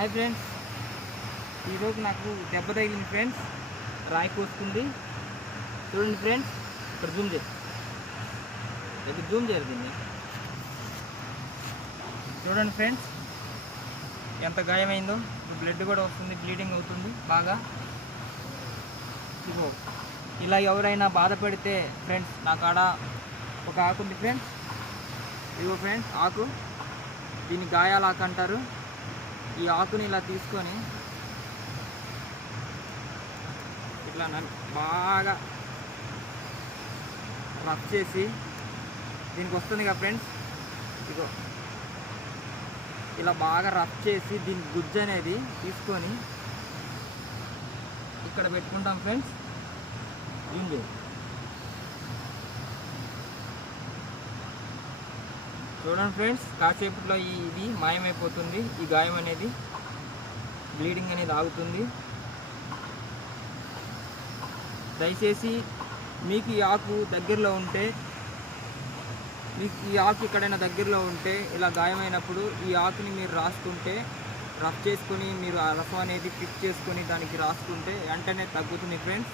Hi friends ఈరోజు నాకు దెబ్బ తగిలింది ఫ్రెండ్స్ రాయి కోసుకుంది. చూడండి ఫ్రెండ్స్ ఇక్కడ జూమ్ చేయి. ఇక్కడ జూమ్ చేయరు దీన్ని. చూడండి ఫ్రెండ్స్ ఎంత గాయమైందో. బ్లడ్ కూడా వస్తుంది బ్లీడింగ్ అవుతుంది బాగా. ఇగో ఇలా ఎవరైనా బాధపడితే ఫ్రెండ్స్ నా కాడ ఒక ఆకు ఉంది ఫ్రెండ్స్ ఇగో ఫ్రెండ్స్ ఆకు. దీన్ని గాయాలాకు అంటారు. ఈ ఆకుని ఇలా తీసుకొని ఇట్లా బాగా రఫ్ చేసి దీనికి వస్తుంది కదా ఫ్రెండ్స్? ఇగో ఇలా బాగా రఫ్ చేసి దీని గుజ్జు అనేది తీసుకొని ఇక్కడ పెట్టుకుంటాం ఫ్రెండ్స్. దీని చూడండి ఫ్రెండ్స్ కాసేపట్లో ఈ ఇది మాయమైపోతుంది. ఈ గాయం అనేది బ్లీడింగ్ అనేది ఆగుతుంది. దయచేసి మీకు ఈ ఆకు దగ్గరలో ఉంటే మీకు ఈ ఆకు ఎక్కడైనా దగ్గరలో ఉంటే ఇలా గాయమైనప్పుడు ఈ ఆకుని మీరు రాసుకుంటే రఫ్ చేసుకొని మీరు ఆ రఫ్ అనేది పిక్ చేసుకొని దానికి రాసుకుంటే వెంటనే తగ్గుతుంది ఫ్రెండ్స్.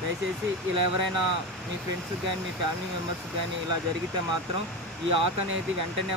దయచేసి ఇలా ఎవరైనా మీ ఫ్రెండ్స్ కానీ మీ ఫ్యామిలీ మెంబర్స్ కానీ ఇలా జరిగితే మాత్రం ఈ ఆక్ అనేది వెంటనే